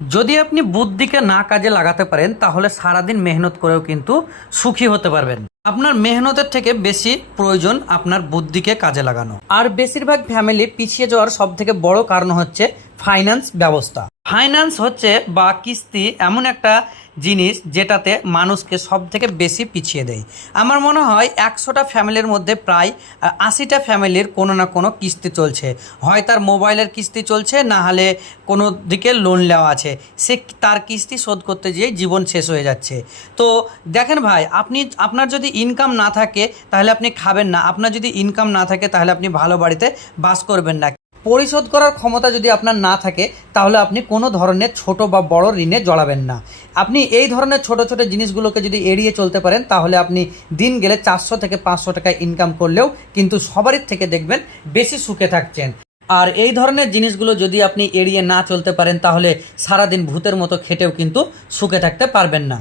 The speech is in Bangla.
যদি আপনি বুদ্ধিকে না কাজে লাগাতে পারেন তাহলে সারাদিন মেহনত করেও কিন্তু সুখী হতে পারবেন। আপনার মেহনতের থেকে বেশি প্রয়োজন আপনার বুদ্ধিকে কাজে লাগানো। আর বেশিরভাগ ফ্যামিলি পিছিয়ে যাওয়ার সব থেকে বড় কারণ হচ্ছে ফাইন্যান্স ব্যবস্থা। ফাইন্যান্স হচ্ছে বা কিস্তি এমন একটা জিনিস যেটাতে মানুষকে সব থেকে বেশি পিছিয়ে দেয়। আমার মনে হয় 100টা ফ্যামিলির মধ্যে প্রায় 80টা ফ্যামিলির কোনো না কোনো কিস্তি চলছে। হয় তার মোবাইলের কিস্তি চলছে, না হলে কোনো দিকে লোন নেওয়া আছে, সে তার কিস্তি শোধ করতে গিয়ে জীবন শেষ হয়ে যাচ্ছে। তো দেখেন ভাই, আপনার যদি ইনকাম না থাকে তাহলে আপনি খাবেন না, আপনার যদি ইনকাম না থাকে তাহলে আপনি ভালো বাড়িতে বাস করবেন না। পরিশোধ করার ক্ষমতা যদি আপনার না থাকে তাহলে আপনি কোনো ধরনের ছোট বা বড় ঋণে জড়াবেন না। আপনি এই ধরনের ছোট ছোট জিনিসগুলোকে যদি এড়িয়ে চলতে পারেন তাহলে আপনি দিন গেলে 400 থেকে 500 টাকা ইনকাম করলেও কিন্তু সবারই থেকে দেখবেন বেশি সুখে থাকছেন। আর এই ধরনের জিনিসগুলো যদি আপনি এড়িয়ে না চলতে পারেন তাহলে সারাদিন ভূতের মতো খেটেও কিন্তু সুখে থাকতে পারবেন না।